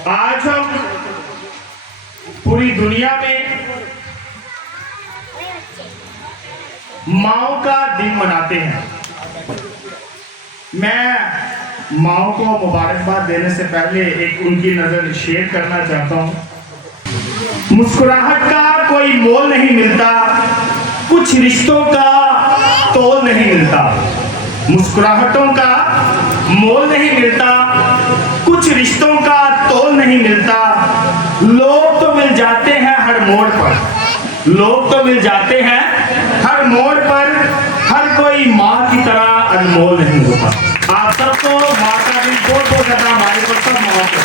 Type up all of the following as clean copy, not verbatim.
आज हम पूरी दुनिया में माओ का दिन मनाते हैं। मैं माओ को मुबारकबाद देने से पहले एक उनकी नजर शेयर करना चाहता हूं। मुस्कुराहट का कोई मोल नहीं मिलता, कुछ रिश्तों का तोल नहीं मिलता। मुस्कुराहटों का मोल नहीं मिलता, कुछ रिश्तों का तोल नहीं मिलता। लोग तो मिल जाते हैं हर मोड़ पर, लोग तो मिल जाते हैं हर मोड़ पर, हर कोई माँ की तरह अनमोल नहीं होता। आप सबको माँ का दिन बहुत बहुत ज्यादा हमारे को सब माँ को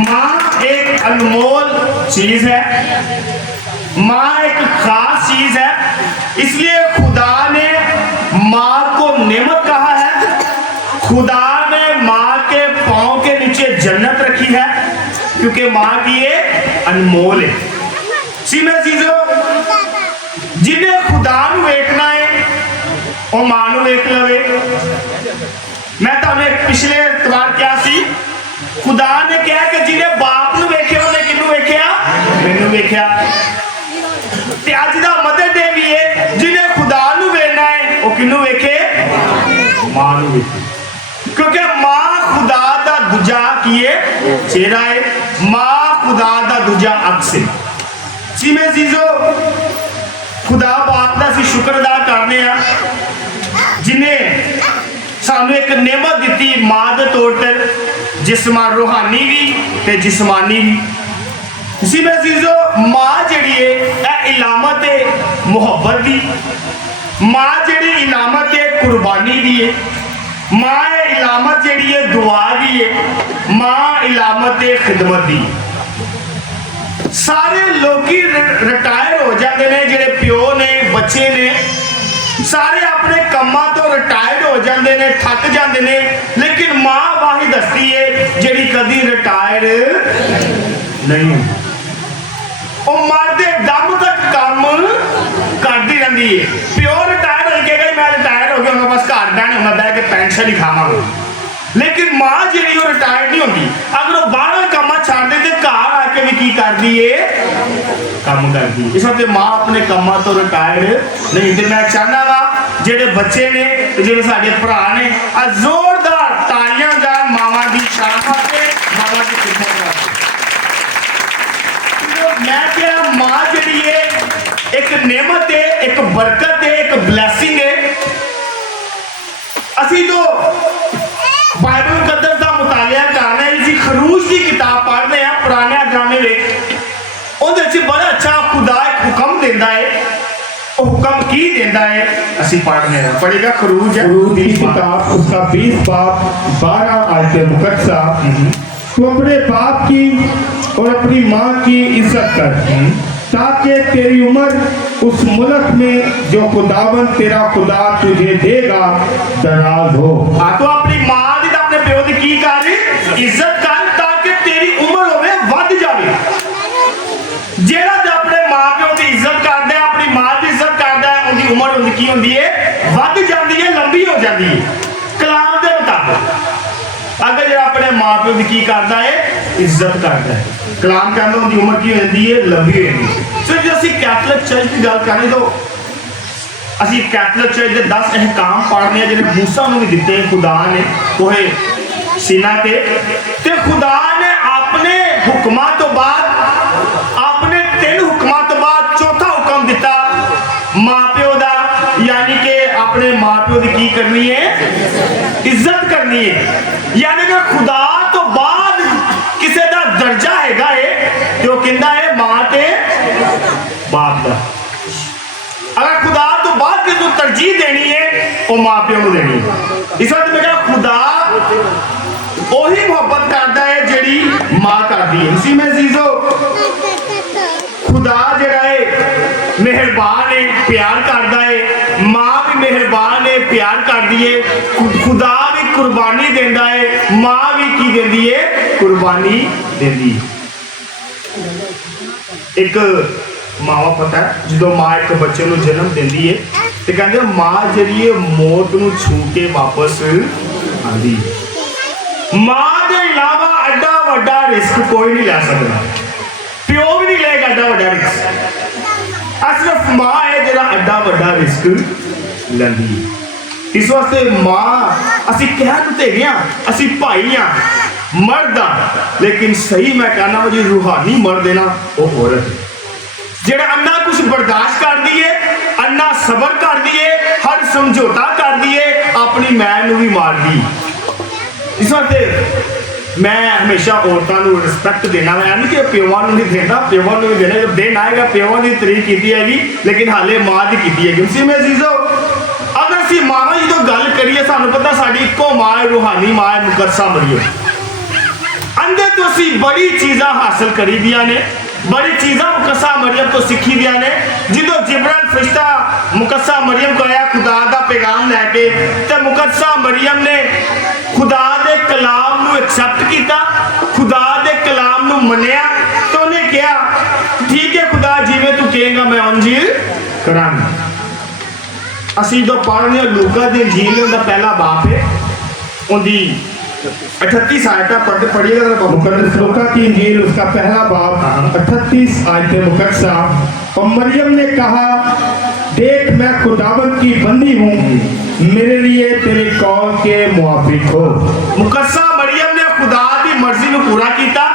माँ एक अनमोल चीज है, माँ एक खास चीज है। इसलिए खुदा ने माँ को नेमत कहा है। खुदा ने माँ के पांव के नीचे जन्नत रखी है, क्योंकि माँ की ये अनमोल है। जिन्हें खुदा नूं वेखना है वो मां नूं वेख लवे। मैं तुहानूं पिछले इतवार क्या सी, खुदा ने कहा कि जिन्हें बाप नूं वेख्या उन्हें किन्नू वेख्या, मैनूं वेख्या। ते अज दा मदर डे भी है, जिन्हें खुदा नूं वेखना है वो किन्नू वेखे, मां नूं वेखे। क्योंकि मां खुदा दा दूजा कीए चेहरा है, मां खुदा दा दूजा अक्स है। जिमें जीजो खुदा बाप का शुक्र अदा करने जिन्हें सानू एक नेमत दी मां के तौर पर, जिस्मा रूहानी भी ते जिस्मानी भी। जिमें जीजो मां जिहड़ी है इलामत है मुहब्बत की, मां जिहड़ी इलामत है कुर्बानी की है, मां इलामत जिहड़ी है दुआ की है, मां इलामत है खिदमत की। सारे लोग रिटायर हो जाते हैं, जेडे प्यो ने बच्चे ने सारे अपने कामों तो रिटायर्ड हो जाते हैं, थक जाते हैं। लेकिन मां वाहिद हस्ती है जेडी कभी रिटायर नहीं होती। वो मरते दम तक काम करती रहती है। प्यो रिटायर हो गया, मैं रिटायर हो गया, बस घर बहना बह के पेंशन ही खावांगा। लेकिन मां जी रिटायर्ड नहीं होती। अगर वो बाहर काम छड़ दे तो घर आके भी की करती है, काम करती है। इस वास्ते मां अपने कामों तो रिटायर्ड नहीं। तो मैं चाहना वा जेडे बच्चे ने जेडे साडे भरा ने जोरदार तालियां जान मावां दी शान वास्ते, मावां दी खिदमत वास्ते। मैं क्या मां जी है एक नेमत है, एक बरकत है, एक ब्लैसिंग है। असी तो बाइबल मुकद्दस का मुतालिया करना है, इसी खरूज की किताब पढ़ने हैं पुराने ड्रामे में। उहदे बड़ा अच्छा खुदा एक हुक्म देता है। वो हुक्म की देता है असी पढ़ने हैं। पढ़ेगा खरूज की किताब उसका 20 बाब 12 आयत मुकद्दसा। तू अपने बाप की और अपनी माँ की इज्जत कर, ताकि तेरी उम्र उस मुल्क में जो खुदावन तेरा खुदा तुझे देगा दराज हो। तो अपनी माँ दी अपने प्यो दी की कर इज्जत कर, ताकि तेरी उम्र होवे वध जावे। जेड़ा अपने माँ प्यो की इज्जत करता है, अपनी माँ की इज्जत करता है, उनकी उम्र उनकी की होती है, वध जाती है, लंबी हो जाती है कलाम के मुताबिक। अगर जो अपने माँ प्यो की की करता है, इज्जत करता है, कलाम कहता उनकी उम्र की होती है, लंबी हो जाती है। सो जो असी कैथलिक चर्च की गल करें तो असी कैथलिक चर्च के 10 अहकाम पढ़ने जिन्हें मूसा नूं भी दिते खुदा ने ओहे सीना ते खुदा ने अपने हुक्मां तो बाद, अपने 3 हुक्मां तो बाद चौथा हुक्म दिता मां प्यो दा, यानी कि अपने मां प्यो की करनी है, इज्जत करनी है। यानी कि खुदा तो बाद किसी का दर्जा हैगा है जो कहता है मां ते बाप का। अगर खुदा तो बाद की तो तरजीह देनी है वो मां प्यो को देनी है। इस वक्त मैं कहा खुदा वही मोहब्बत करता है जेड़ी मां करती है। इसी में जीजो खुदा जड़ा है मेहरबान है, प्यार करता है, मां भी मेहरबान है, प्यार करती है। खुदा भी कुर्बानी देता है, मां भी की देती है, कुर्बानी देती है। एक मावा पता है जो मां एक बच्चे को जन्म देती है तो कहते मां जी मौत को छू के वापस आंदी। मां के इलावा एडा वड्डा रिस्क कोई नहीं लै सकता, प्यो भी नहीं लेगा एडा वड्डा रिस्क। सिर्फ मां है जिहड़ा एडा वड्डा रिस्क लैंदी। इस वास्ते मां असी कह तो हैगे हां, असी भाई हां, मर्द हां, लेकिन सही मैं कहना वो जी रूहानी मर्द है ना वो औरत जेड़ा अन्ना कुछ बर्दाश्त कर दिए, अन्ना सबर कर दिए, हर समझौता कर दिए, अपनी मैन भी मार दी। इस वास्ते मैं हमेशा औरतों को रिस्पैक्ट देना, मैं नहीं कि प्योवां नहीं देना, प्योवां भी देना, जब दिन आएगा प्योवां की तारीफ की हैगी, लेकिन हाले मां की की हैगी। उसी में जीजो अगर असी मावां जी तो गल करिए, सानू पता साडी इक्को मां है, रूहानी मां है, मुकद्दसा मरियम। अंदर तो असी बड़ी चीज़ां हासिल करी दियां ने, बड़ी चीज़ां मुकद्दसा मरियम तो सीखी दियां ने। जो जिब्राइल फरिश्ता मुकद्दसा मरियम को आया खुदा का पैगाम लैके, तो मुकद्दसा मरियम ने खुदा के कलाम नू एक्सैप्ट किया, खुदा के कलाम नू मनिया, तो उन्हें कहा ठीक है खुदा जिवें तू कहेगा मैं उंज करांगा। असी जो पढ़ने लूका दी इंजील उनका पहला बाप है, उनकी 38 आयतें पढ़िएगा। मुकद्दस लूका की इंजील उसका पहला बाप 38 आयतें मुकद्दसा। और मरियम ने कहा देख मैं खुदावंद की बंदी हूँ, मेरे लिए तेरे कौल के मुआफिक हो। मुकद्दसा मरियम ने खुदा की मर्जी को पूरा किया,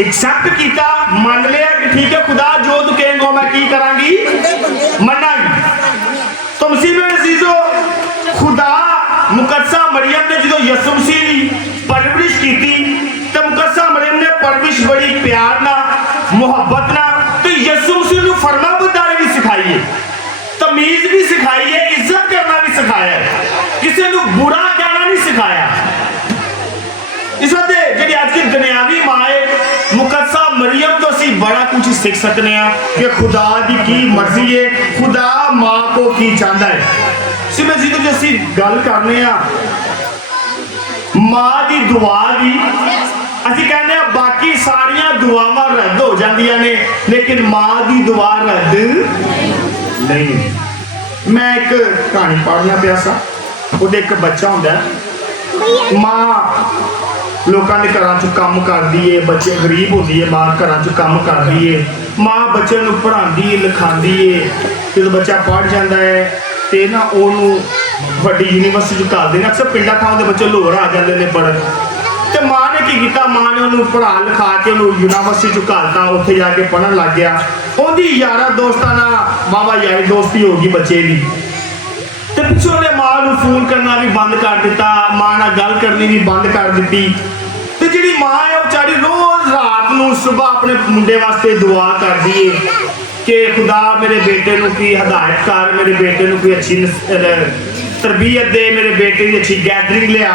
एक्सेप्ट किया, मान लिया कि ठीक है खुदा जो तू कहेगा मैं की करांगी, मनांगी। तो मुसीबत अजीजो खुदा मुकद्दसा मरियम ने जो यसु मसीह की परवरिश की थी, तो मुकद्दसा मरियम ने परवरिश बड़ी प्यार ना मुहब्बत ना, तो यसु मसीह ने फरमाबरदारी भी सिखाई है, तमीज भी सिखाई है, इज्जत करना भी सिखाया है, किसी को बुरा कहना नहीं सिखाया। इस वास्ते जी अज की दुनियावी माँ है मुकद्दसा मरियम तो असी बड़ा कुछ सीख सकते हैं कि खुदा की की मर्जी है, खुदा माँ को की चाहता है। सिमर जी जो असी गल करने माँ की दुआ की, असी कहने बाकी सारिया दुआवां रद्द हो जांदियां ने, लेकिन माँ की दुआ रद्द नहीं। मैं एक कहानी पढ़ना पिया सा, वो एक बच्चा होंदा, माँ लोगों के घर च काम करती है, बच्चे गरीब होती है, माँ घर च काम करती है, माँ बच्चे को पढ़ाती है लिखाती है। जो बच्चा पढ़ जाता है तो ना उन्होंने वड्डी यूनीवर्सिटी घालते हैं, अक्सर पिंडा थां के बच्चे लाहौर आ जाते हैं पढ़न, तो माँ ने की किया, माँ ने उन्होंने पढ़ा लिखा के उन्होंने यूनीवर्सिटी घालता, उत्थे जाके पढ़न लग गया। उनकी यारा दोस्तां नाल वाहवा यारी दोस्ती होगी बच्चे की, तो पिछों ने माँ को फोन करना भी बंद कर दिता, माँ नाल गल करनी भी बंद कर दी। तो जी माँ है वो बेचारी रोज रात को सुबह अपने मुंडे वास्ते दुआ करती है कि खुदा मेरे बेटे को की हदायत कर, मेरे बेटे को कोई अच्छी तरबियत दे, मेरे बेटे की अच्छी गैदरिंग लिया।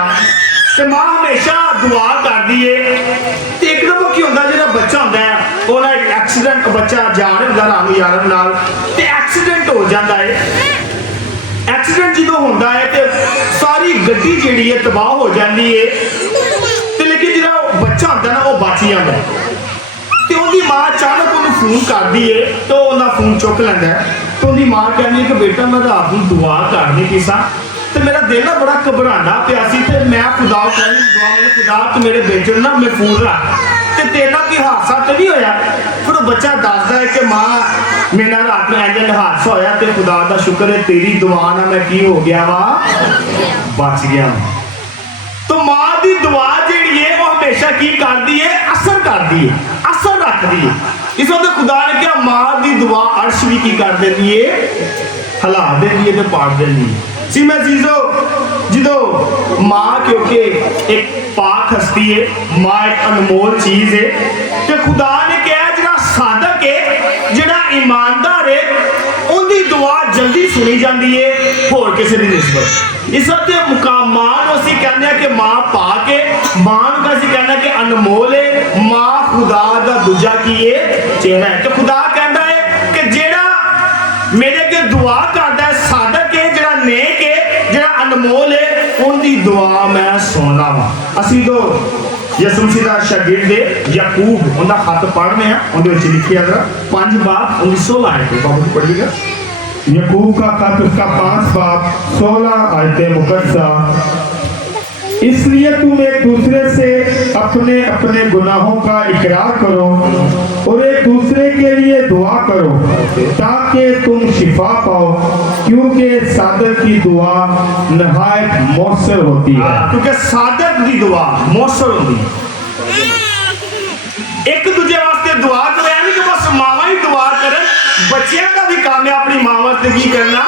तो माँ हमेशा दुआ करती है। तो एक दफा की होंगे जो बच्चा होंगे वह एक एक्सीडेंट, बच्चा जा रहा होंगे राम यारम नाल, तो एक्सीडेंट हो जाता है। एक्सीडेंट जो होता है तो सारी गड्डी जी है तबाह हो जाती है, तो लेकिन जो बच्चा होता है ना वो बच जाता है। तो उनकी माँ अचानक उन्हें फोन करती है, तो उन्हें फोन चुक लेंदा है, तो उनकी माँ कहती है कि बेटा मैं रात को दुआ करनी थी सा, तो मेरा दिल ना बड़ा घबराना पिया सी, ते मैं खुदा कहनी दुआ में खुदा तू मेरे बेटे ना महफूज रख, तो तेरे नाल कोई हादसा तो नहीं होया। फिर वो बच्चा दसदा है कि माँ मेरा रात में इंज हादसा होया, तो खुदा का शुक्र है तेरी दुआ ना मैं की हो गया वा बच गया। तो माँ की दुआ जी है वो हमेशा की करती है, असर करती है, असर रखती है। इस वक्त खुदा ने क्या माँ की दुआ अर्श भी की कर देती है, हिला देती है, तो पाड़ देती है। सी मैं चीजो जो माँ क्योंकि एक पाक हस्ती है, माँ एक अनमोल चीज है, तो खुदा ने कहा जो साधक है, जो ईमानदार है, उनकी दुआ जल्दी सुनी जाती है होर किसी की निस्बत। इस वक्त मुकाम माँ को असीं कहते हैं कि माँ पाक है, माँ को असीं कहते हैं कि अनमोल है, माँ खुदा का दूजा की है चेहरा है। तो खुदा कहता है कि जेड़ा मेरे अगे दुआ करता है साधक है, जेड़ा नेक है, जेड़ा अनमोल है, उनकी दुआ मैं सुनना वा। असीं तो यसु मसीह का शागिर्द है याकूब, उनका खत पढ़ने हैं, उन्हें लिखिया 5 बाब 16 आयतें, बाबू पढ़िएगा। याकूब का खत उसका 5 बाब 16 आयतें मुकद्दसा। इस इसलिए तुम एक दूसरे से अपने अपने गुनाहों का इकरार करो और एक दूसरे के लिए दुआ करो ताकि तुम शिफा पाओ, क्योंकि सादक की दुआ नहायत मौसर होती है। क्योंकि सादक की दुआ मौसर होती है। एक दूजे वास्ते दुआ करो, यानी कि बस मावा ही दुआ करन, बच्चों का भी काम है अपनी मां वास्ते की करना,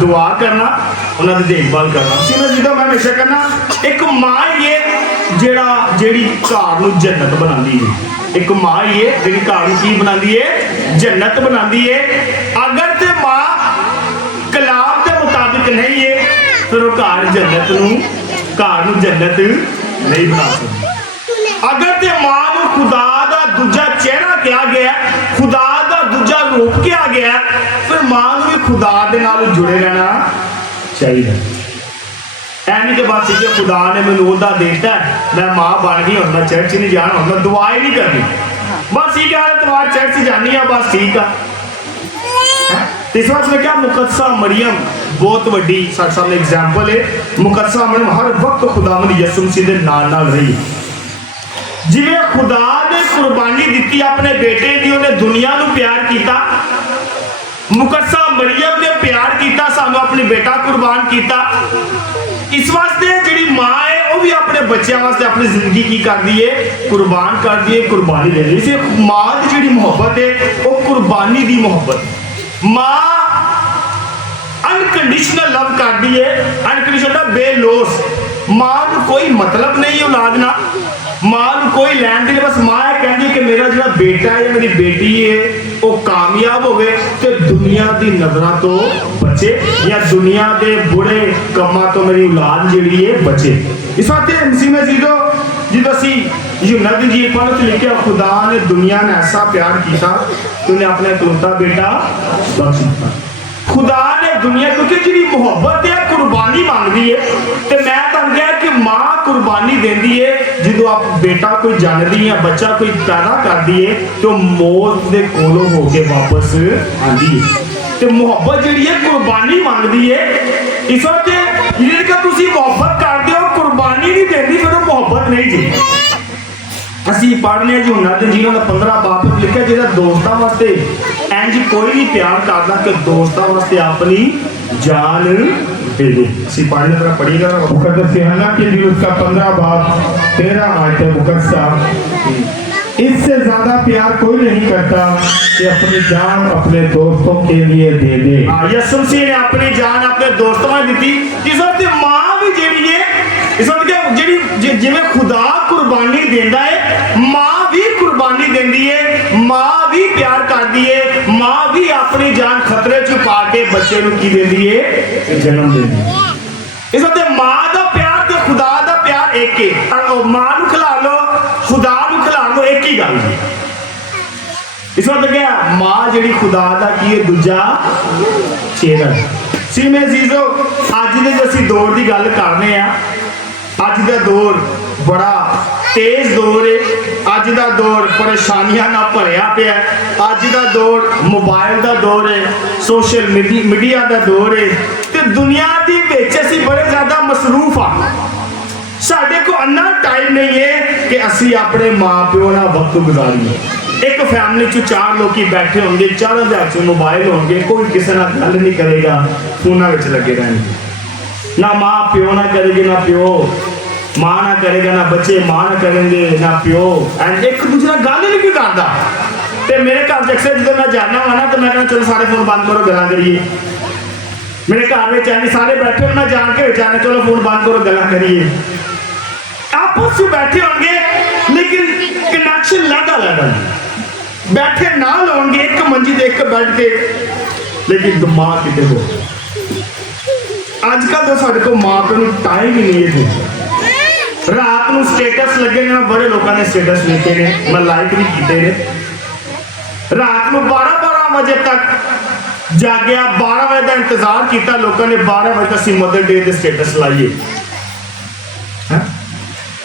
दुआ करना, उन्होंने देखभाल करना। मैं जिदा मैं हमेशा कहना, एक मां ही है जेड़ी घर नूं जन्नत बनाती है। एक मां ही है जेड़ी घर नूं की बनाती है, जन्नत बनाती है। अगर ते मां कलाम के मुताबिक नहीं है फिर वो घर नूं जन्नत नहीं बना सकती। अगर ते मां नूं खुदा दा दूजा चेहरा किया गया, खुदा दा दूजा रूप किया गया, फिर मां नूं भी खुदा दे नाल जुड़े रहना चाहिए। ऐ नहीं कि बस कि खुदा ने मैनूं ओहदा देता मैं मां बन गई, हुण मैं चर्च नहीं जाना, हुण मैं दुआ ही नहीं करनी, बस ठीक है एतवार चर्च जानी है, बस ठीक है। इस बात में क्या मुकद्दसा मरियम बहुत वड्डी साडे सामने एग्जाम्पल है। मुकद्दसा मरियम हर वक्त खुदावंद यसू मसीह दे नाल रही। जिवें खुदा ने कुर्बानी दी अपने बेटे की, उन्हें दुनिया नूं प्यार किया, मुकद्दसा मरियम ने प्यार किया, सानू अपनी बेटा कुर्बान किया। इस वास्ते जिहड़ी मां है वह भी अपने बच्चों वास्ते अपनी जिंदगी की करती है, कुर्बान करती है, कुर्बानी दे रही है। मां की जिहड़ी मुहब्बत है वह कुर्बानी की मुहब्बत। मां अनकंडीशनल लव करती है, अनकंडीशनल बेलोस। मां को कोई मतलब नहीं औलाद ना, मां को कोई लैन देन, बस मां कहती कि मेरा जो बेटा है, मेरी बेटी है, वो कामयाब होवे ते दुनिया की नजरों तो बचे, या दुनिया के बुरे कामों तो मेरी औलाद जिहड़ी है बचे। इस वास्ते मसीह में जो असी यूहन्ना दी इंजील पढ़ लिखा, खुदा ने दुनिया ने ऐसा प्यार किया कि उन्हें अपना इकलौता बेटा बख्श दिता। खुदा ने दुनिया, क्योंकि जी मुहब्बत है कुर्बानी मांगती है, तो मैं तुहानू कहा कि मां कुर्बानी देती है। जो आप बेटा कोई जानती है, बच्चा कोई पैदा करती है तो मौत के कोलों होके वापस आती है। तो मुहब्बत जी है कुर्बानी मांगती है। इस वक्त तुम मुहब्बत करते हो, कुर्बानी नहीं देती, फिर वो मुहब्बत नहीं जी। असी पढ़ने यूहन्ना दी इंजील दा 15 बाब लिखा, जिहड़ा दोस्तां वास्ते इंज कोई नहीं प्यार करदा कि दोस्तां वास्ते अपनी जान दे दे। असी पढ़ने पर पढ़ीगा मुकद्दस यूहन्ना की इंजील उसका 15 बाब 13 आयत मुकद्दसा, इससे ज्यादा प्यार कोई नहीं करता कि अपनी जान अपने दोस्तों के लिए दे दे। यसू मसीह ने अपनी जान अपने दोस्तों में दी। इस वक्त मां भी जिहड़ी है, इस वक्त जिवें खुदा कुर्बानी देता है, मां भी कुर्बानी देती है, मां भी प्यार करती है, मां भी अपनी जान खतरे च पा के बच्चे को की देती है, जन्म देती है। इस वक्त मां का प्यार तो खुदा का प्यार एक है। मां को खिला लो, खुदा को खिला लो, एक ही गल है। इस वक्त क्या मां जी खुदा का की है दूजा चेहरा। सी में जीजो अज के जो असी दौर की गल करने आ, अज का दौर बड़ा तेज दौर है। अज का दौर परेशानियां ना भरिया पिया। अज का दौर मोबाइल का दौर है, सोशल मीडिया का दौर है, तो दुनिया की विच असी बड़े ज्यादा मसरूफ हाँ। साडे को अन्ना टाइम नहीं है कि असी अपने माँ प्यो नाल वक्त गुजारिए। एक फैमिली च 4 लोग बैठे होंगे, चारों के हाथ मोबाइल होंगे, कोई किसी नाल गल नहीं करेगा, फोना विच लगे रहेंगे। ना माँ प्यो ना करेगी, ना प्यो मां ना करेगा, ना बच्चे मां ना करेंगे, ना प्यो, एंड एक दूसरा गल ही नहीं करता। तो मेरे घर अक्सर जो मैं जाना हुआ ना, तो मैं कहना चलो सारे फोन बंद करो, गल्लां करिए। मेरे घर में चाहे सारे बैठे हो, मैं जान के चाहे चलो फोन बंद करो, गल्लां करिए। आपस में बैठे होंगे लेकिन कनेक्शन लगा बैठे ना होंगे, एक मंजी देख के बैठ के, लेकिन दिमाग कितने हो। अजकल तो साढ़े को मां प्यो टाइम ही नहीं है। रात को स्टेटस लगे ने, बड़े लोगों ने स्टेटस लिखे ने, मैं लाइक भी किए ने। रात को 12-12 बजे तक जागया, 12 बजे का इंतजार किया लोगों ने, 12 बजे तक मदर डे के स्टेटस लाइए।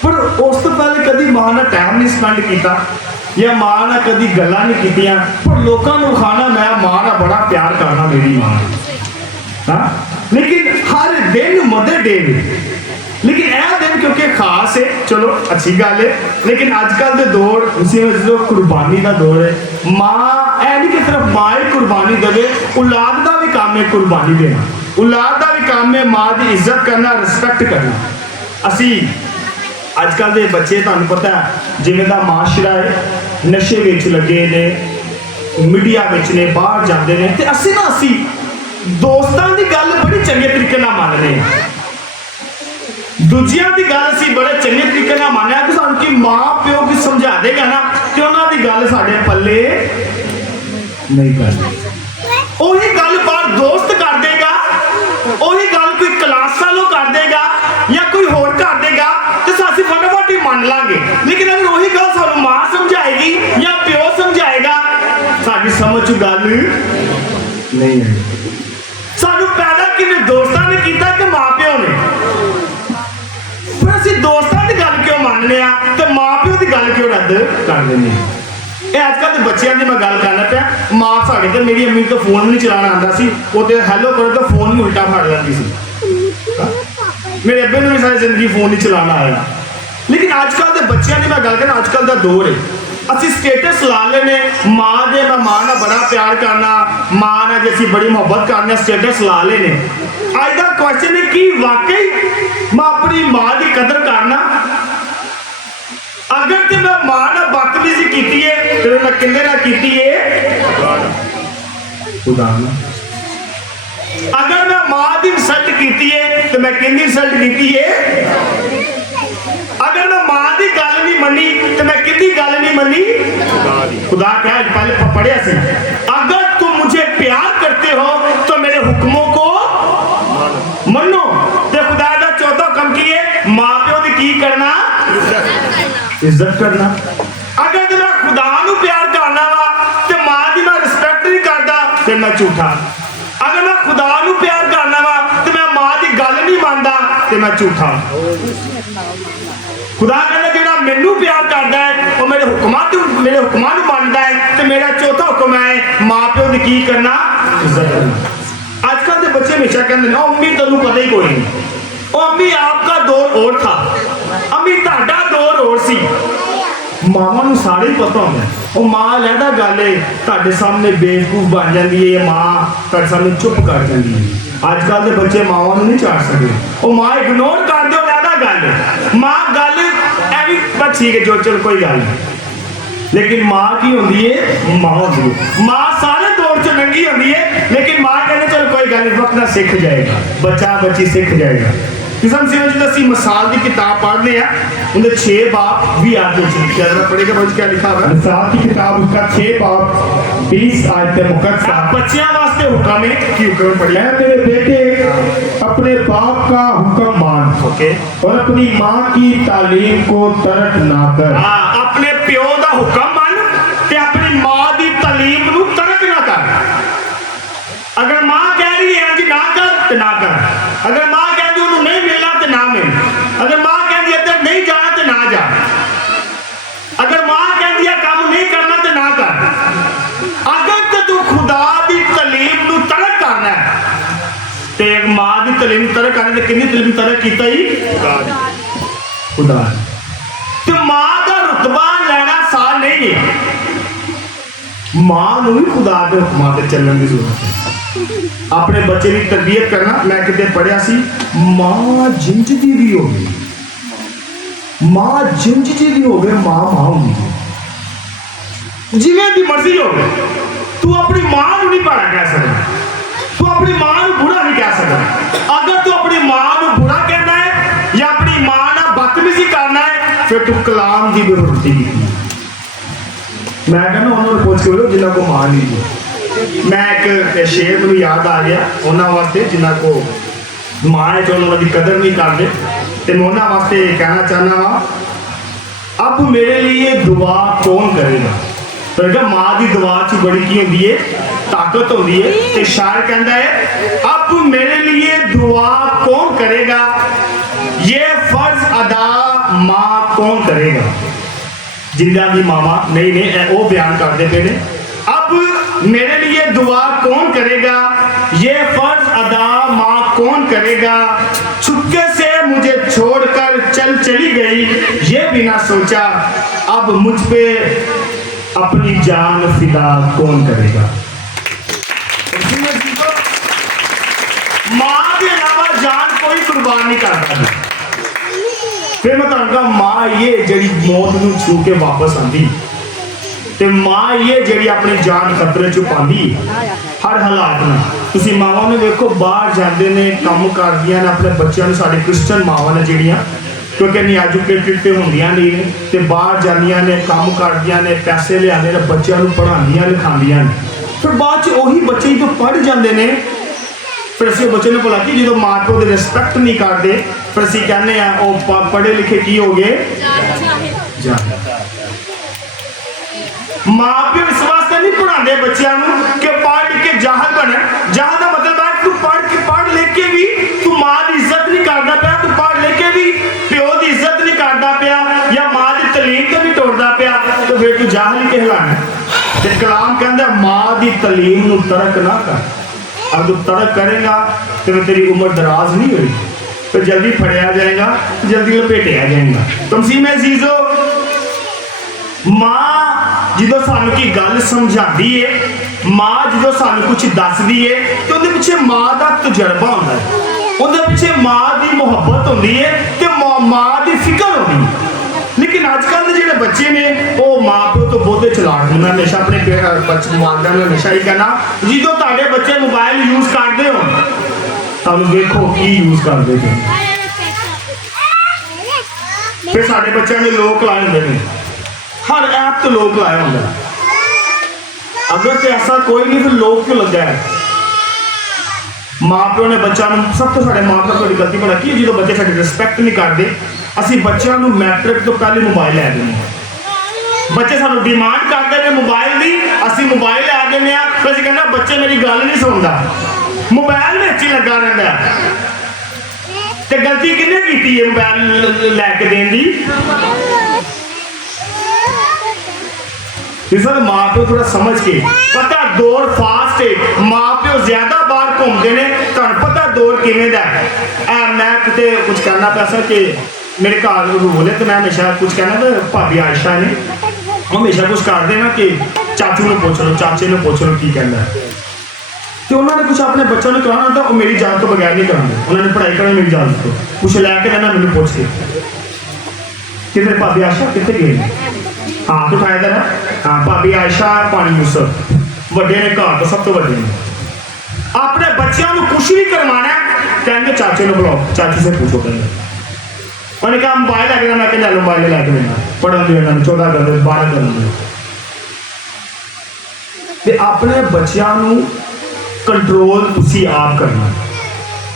पर उस तो पहले कभी मां ने टाइम नहीं स्पेंड किया, या मां ने कभी गल्लां नहीं कीतियां, पर लोगों को खाना मैं मां का बड़ा प्यार करना, मेरी मां। हाँ, लेकिन हर दिन मदर डे, लेकिन यह दिन क्योंकि खास है, चलो अच्छी गल है, लेकिन अजकल के दौर जो कुर्बानी का दौर है, माँ ऐ नहीं कि सिर्फ माँ ही कुर्बानी देवे, औलाद का भी काम है कुर्बानी देना, औलाद का भी काम है माँ की इज्जत करना, रिस्पैक्ट करना। असी अजकल के बच्चे तुहानूं पता है जिवें दा माशरा है नशे विच लगे ने, मीडिया विच ने, बाहर जाते हैं, तो असी दोस्तों की गल बड़ी चंगे तरीके नाल मान रहे हैं, दूजियां की गल असी बड़े चंगे तरीके नाल मानिया कि सानूं की माँ प्यो की समझा देगा ना तो उन्हां दी गल साडे पल्ले नहीं करनी। ओही गल बाहर दोस्त कर देगा, ओही गल कोई क्लास वालों कर देगा या कोई होर कर देगा तो असीं फटाफट ही मान लांगे, लेकिन अगर वही गल सानूं माँ समझाएगी या प्यो समझाएगा साडी समझ च गल नहीं है। सानूं पैदा किन्ने दोस्तां ने कीता कि माँ प्यो ने, फिर असीं दोस्तां दी गल क्यों मानने आ ते माँ प्यो दी गल क्यों रद्द कर दिंदे आ। ਇਹ ਅੱਜ ਕੱਲ੍ਹ ਦੇ ਬੱਚਿਆਂ ਦੀ ਮੈਂ ਗੱਲ ਕਰਨਾ ਪਿਆ, ਮਾਂ ਸਾਡੇ ਤੇ ਮੇਰੀ ਅੰਮੀ ਤੋਂ ਫੋਨ ਵੀ ਨਹੀਂ ਚਲਾਉਣਾ ਆਉਂਦਾ ਸੀ, ਉਹ ਤੇ ਹੈਲੋ ਕਰੋ ਤਾਂ ਫੋਨ ਹੀ ਉਲਟਾ ਫੜ ਲੈਂਦੀ ਸੀ। ਮੇਰੇ ਅੱਬੇ ਨੂੰ ਵੀ ਸਾਰੀ ਜ਼ਿੰਦਗੀ ਫੋਨ ਨਹੀਂ ਚਲਾਉਣਾ ਆਇਆ, ਲੇਕਿਨ ਅੱਜ ਕੱਲ੍ਹ ਦੇ ਬੱਚਿਆਂ ਦੀ ਮੈਂ ਗੱਲ ਕਰਾਂ, ਅੱਜ ਕੱਲ੍ਹ ਦਾ ਦੌਰ ਹੈ, ਅਸੀਂ ਸਟੇਟਸ ਲਾ ਲੈਨੇ ਮਾਂ ਦੇ, ਮੈਂ ਮਾਂ ਨਾਲ ਬੜਾ ਪਿਆਰ ਕਰਨਾ, ਮਾਂ ਨਾਲ ਜੇ ਅਸੀਂ ਬੜੀ ਮੁਹੱਬਤ ਕਰਨਾ, ਸਟੇਟਸ ਲਾ ਲੈਨੇ। ਅੱਜ ਦਾ ਕੁਐਸਚਨ ਹੈ ਕਿ ਵਾਕਈ ਮੈਂ ਆਪਣੀ ਮਾਂ ਦੀ ਕਦਰ करना, अगर तो मैं मां ना बदतमीजी की है तो मैं किन्ने ना की है खुदा ना, अगर मैं मां की इंसल्ट की है तो मैं किन्नी इंसल्ट की है, अगर मैं मां की गल नहीं मनी तो मैं किन्नी गल नहीं मनी खुदा क्या पहले पढ़िया से, अगर तुम मुझे प्यार करते हो तो मेरे हुक्मों को मनो, तो खुदा का चौथा हुक्म की है मां प्यो की की करना, इज्जत करना। अगर तो मैं खुदा नूं प्यार करना वा तो मां की मैं रिस्पैक्ट नहीं करता फिर मैं झूठा, अगर मैं खुदा नूं प्यार करना वा तो मैं मां की गल नहीं मानता तो मैं झूठा। खुदा कहता जिहड़ा मैनूं प्यार करता है वो मेरे हुक्मां नूं मानता है, तो मेरा चौथा हुक्म है मां प्यो की की करना, इज्जत करना। आजकल के बच्चे हमेशा कहते हैं अम्मी तेनों पता ही कोई नहीं, ओ अम्मी आपका दौर और था, अम्मी ਤੁਹਾਡਾ दौर और सी। मावां नूं सारे ही पता होंदा, ਉਹ ਮਾਂ ਲੈਦਾ ਗੱਲ ਹੈ ਤੁਹਾਡੇ ਸਾਹਮਣੇ ਬੇਵਕੂਫ ਬਣ ਜਾਂਦੀ ਹੈ, ਇਹ ਮਾਂ ਤੁਹਾਡੇ ਸਾਹਮਣੇ ਚੁੱਪ ਕਰ ਜਾਂਦੀ ਹੈ। ਅੱਜ ਕੱਲ ਦੇ ਬੱਚੇ ਮਾਵਾਂ ਨੂੰ ਨਹੀਂ ਝਾੜ ਸਕਦੇ, ਉਹ ਮਾਂ ਇਗਨੋਰ ਕਰ ਦਿਓ ਲੈਦਾ ਗੱਲ, ਮਾਂ ਗੱਲ ਐ ਵੀ ਬਸ ਠੀਕ ਹੈ ਜੋ ਚਲ ਕੋਈ ਗੱਲ ਨਹੀਂ, लेकिन मां की होंदी है मां होंदी है, मां सारे दौर च नंगी होंदी है, लेकिन मां कहने चल कोई गल वक्त ना सीख जाएगा, बच्चा बच्ची सीख जाएगा। किस्म से जैसे मिसाल की किताब पढ़ने हैं उनके 6 बाब भी आते लिखा जरा पढ़ेगा बच्चे क्या लिखा हुआ है, मिसाल की किताब उसका 6 बाब 20 आयतें मुकद्दसा। बच्चियों वास्ते हुक्म है कि हुक्म पढ़िए, मेरे बेटे अपने बाप का हुक्म मान, ओके, और अपनी माँ की तालीम को तर्क ना कर। हाँ, अपने प्यो का हुक्म मान ते अपनी माँ की तालीम नूं तर्क ना कर। अगर माँ कह रही है जी ना कर तो ना कर, अगर माँ कहती उन्होंने नहीं मिलना तो ना मिल, अगर माँ कहती इधर नहीं जाना तो ना जा, अगर माँ कहती है काम नहीं करना तो ना कर। अगर तो तू खुदा की तालीम नूं तर्क करना है तो एक माँ की तालीम तर्क करने तो कितनी तालीम तर्क कीता ही खुदा, तो माँ का रुतबा लेना आसान नहीं है, माँ नूं भी खुदा के हुक्मां ते चलने की जरूरत है। अपने बच्चे की तरबियत करना, मैं कितने पढ़िया सी मां जिंज दी भी हो गई, मां जिंज दी भी हो गई, मां मां होगी जिवें दी मर्जी हो गई, तू अपनी मां नूं नहीं भला कह सकदा, तू अपनी मां नूं बुरा नहीं कह सकदा। अगर तू अपनी मां नूं बुरा कहना है या अपनी मां नाल बदतमीजी करना है फिर तू कलाम दी बेरुखी की। मैं कहना उन्होंने पूछ के बोलो जिन्हों को मां नहीं दी, मैं एक शेर मुझे याद आ गया उन्होंने वास्ते जिन्हों को मां है जो उन्होंने कदर नहीं करते, तो मैं उन्होंने वास्ते कहना चाहना वा अब मेरे लिए दुआ कौन करेगा। तो मां की दुआ च बड़ी की होंगी है ताकत होंगी है, तो शायर कहता है अब मेरे लिए दुआ कौन करेगा, ये फर्ज अदा मां कौन करेगा। जिंदा की मामा नहीं वो बयान करते पे ने, अब मेरे लिए दुआ कौन करेगा, ये फर्ज अदा मां कौन करेगा, छुपके से मुझे छोड़कर चली गई, ये भी ना सोचा अब मुझ पे अपनी जान फिदा कौन करेगा। मां के अलावा जान कोई कुर्बान नहीं करता। फिर मैं कहूँगा मां ये जड़ी मौत नूं छू के वापस आती, ते मां ये जड़ी अपनी जान खतरे च पाती हर हालात में। तुसी मावां ने देखो बाहर जाते ने काम करदियां ने अपने बच्चों नूं, साडे क्रिश्चियन मावां ने जड़ियां क्योंकि नहीं एजुकेटेड तो होंदियां नहीं ते बाहर जांदियां ने काम करदियां ने पैसे लिआंदे ने बच्चों नूं पढ़ांदियां लिखांदियां ने, फिर बाद च ओही बच्चे जो पढ़ जाते ने फिर असीं बच्चे ने बोला कि जो मां प्यो दी रिस्पैक्ट नहीं करते फिर असीं कहने आ ओ पढ़े लिखे की हो गए जाहिल। मां प्यो इस वास्ते नहीं पढ़ाते बच्चों को कि पढ़ के जाहिल बने। जाहिल का मतलब है तू पढ़ लिख के भी तू मां की इज्जत नहीं करता पाया, तू पढ़ लिख के भी प्यो की इज्जत नहीं करता पाया या मां की तलीम तो नहीं तोड़ता पाया, तो फिर तू जाहिल कहलाना। ते कलाम कहता मां की तलीम नूं तरक ना कर, अब तू तरक करेगा तो तेरी उम्र दराज नहीं हुई, तो जल्दी फड़िया जाएगा, जल्दी लपेटिया जाएगा। तुमसी में जीजो मां जो सानू की गल समझाती है, मां जो सानू कुछ दसदी है तो उहदे पिछे मां का तजर्बा होता है, उहदे पिछे मां की मुहब्बत होती है तो मां की फिक्र होती है। लेकिन अजकल के जो बच्चे ने वो मां प्यो तो बहुते चलाक ने। मैं हमेशा अपने मानदा मैं हमेशा ही कहना जो तुहाडे बच्चे मोबाइल यूज करते हो तुम देखो की यूज करते हो। फिर साडे बच्चों ने लोक लाए होंदे ने, हर ऐप तो लोक लाया होंगे। अगर तो ऐसा कोई नहीं फिर लोग क्यों लगा है। मां प्यो ने बच्चों सब तो साढ़े मां प्यो की गलती पता की जो बच्चे साड़ी रिस्पैक्ट नहीं करते, असी बच्चों को मैट्रिक तो पहले मोबाइल लै दें। बच्चे सानू डिमांड करते हैं मोबाइल की, असी मोबाइल लै दें, फिर असीं कहना बच्चे मेरी गल नहीं सुनता, मोबाइल में ही लगा रहा है। तो गलती किन्ने की है मोबाइल लैके देने की? सर मां प्यो थोड़ा समझ के, पता दौर फास्ट है, मां प्यो ज्यादा बाहर घूमते हैं, तुहानू पता दौर किवें दा है। मैं किते कुछ कहना पैसा कि मेरे घर रूल है तो मैं हमेशा कुछ कहना तो भाभी आयशा ने हमेशा कुछ करते ना कि चाचू ने पूछ लो, चाचे ने पूछ लो की कहना है, तो उन्होंने कुछ अपने बच्चों ने कराना होता वो मेरी इजाजत तो बगैर नहीं कराते। उन्होंने पढ़ाई करनी मेरी इजाजत तो कुछ लैके देना मैंने पूछ के किधर भाभी आयशा कितने गए, हाँ तो फायदा ना, हाँ भाभी आयशा पानी यूसुफ वड्डे ने घर तो सब तो वड्डे ने। अपने बच्चों को कुछ भी करवाना कहेंगे चाचे ने बुलाओ, चाची से पूछो कहेंगे। उन्होंने कहा मोबाइल लैके देना, मैं क्या मोबाइल लैके देना, पढ़न देना 14 कर दे 12 कर दे। अपने बच्चों को कंट्रोल तुसी आप करना।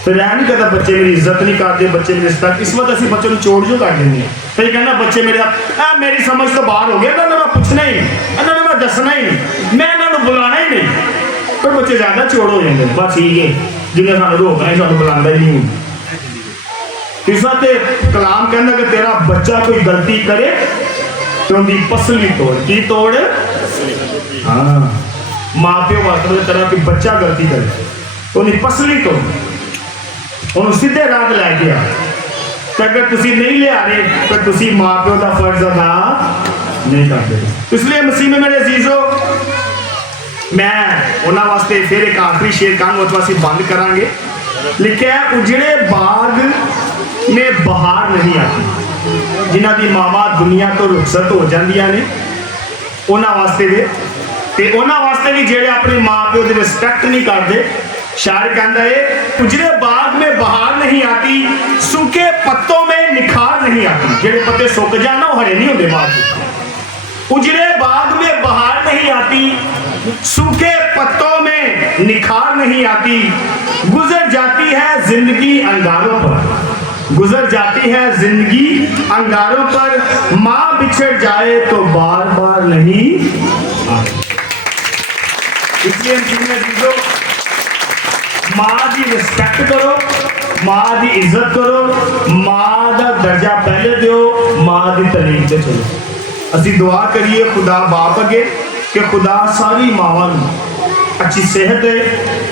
फिर यह नहीं कहता बच्चे मेरी इज्जत नहीं करते, बच्चे मेरी रिस्पैक्ट, इस वक्त असं बच्चों को चोड़ जो कर देंगे। फिर कहना बच्चे मेरी समझ तो बाहर हो गया, इन्होंने मैं पूछना ही नहीं, इन्होंने मैं दसना ही नहीं, मैं इन्होंने बुलाना ही नहीं। फिर बच्चे ज्यादा चोड़ हो जाएंगे, बस ठीक है जिन्हें सानू रोकना है सानू बुलाना ही नहीं। तीसरा ते कलाम कहना कि तेरा बच्चा कोई गलती करे तो उनकी पसली तोड़, की तोड़, हाँ मां प्यो वास्ते तेरा कोई बच्चा गलती करे तो उनकी पसली तोड़, उन्होंने सीधे राह लै गया। तो अगर तुसी नहीं लिया रहे तो तुसी मां प्यो का फर्ज अदा नहीं करते। इसलिए मसीह में मेरे अजीजों मैं उन्होंने वास्ते फिर एक आखिरी शेर कहूँगा तो असीं बंद करांगे। लिखा है उजड़े बाग में बहार नहीं आती, जिन्हां दी मावां दुनिया तो रुखसत हो जांदियां ने उन्होंने वास्ते भी ते उन्होंने वास्ते भी जेड़े अपने मां प्यो की रिस्पैक्ट नहीं करते। शायर कहता है उजड़े बाग में बहार नहीं आती, सूखे पत्तों में निखार नहीं आती। जेड़े पत्ते सुक जाए ना वो हरे नहीं होंगे बाग। उजड़े बाग में बहार नहीं आती, सूखे पत्तों में निखार नहीं आती। गुजर जाती है जिंदगी अंगारों पर, गुजर जाती है जिंदगी अंगारों पर। माँ बिछड़ जाए तो बार बार नहीं आती। इसलिए मां की रिस्पैक्ट करो, मां की इज्जत करो, मां का दर्जा पहले दो, मां की तलीम से चलो। असी दुआ करिए खुदा बाप अगे कि खुदा सारी मावां अच्छी सेहत दे,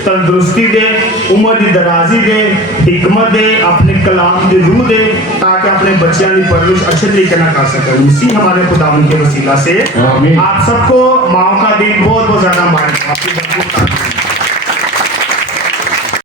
तंदुरुस्ती दे, उम्र की दराजी दे, हिकमत दे, अपने कलाम की रूह दे, ताकि अपने बच्चों की परवरिश अच्छे तरीके से कर सकें। इसी हमारे खुदावंद के वसीला से आमीन। आप सबको माओ का दिन बहुत बहुत ज्यादा मुबारक हो। आपकी बहुत बहुत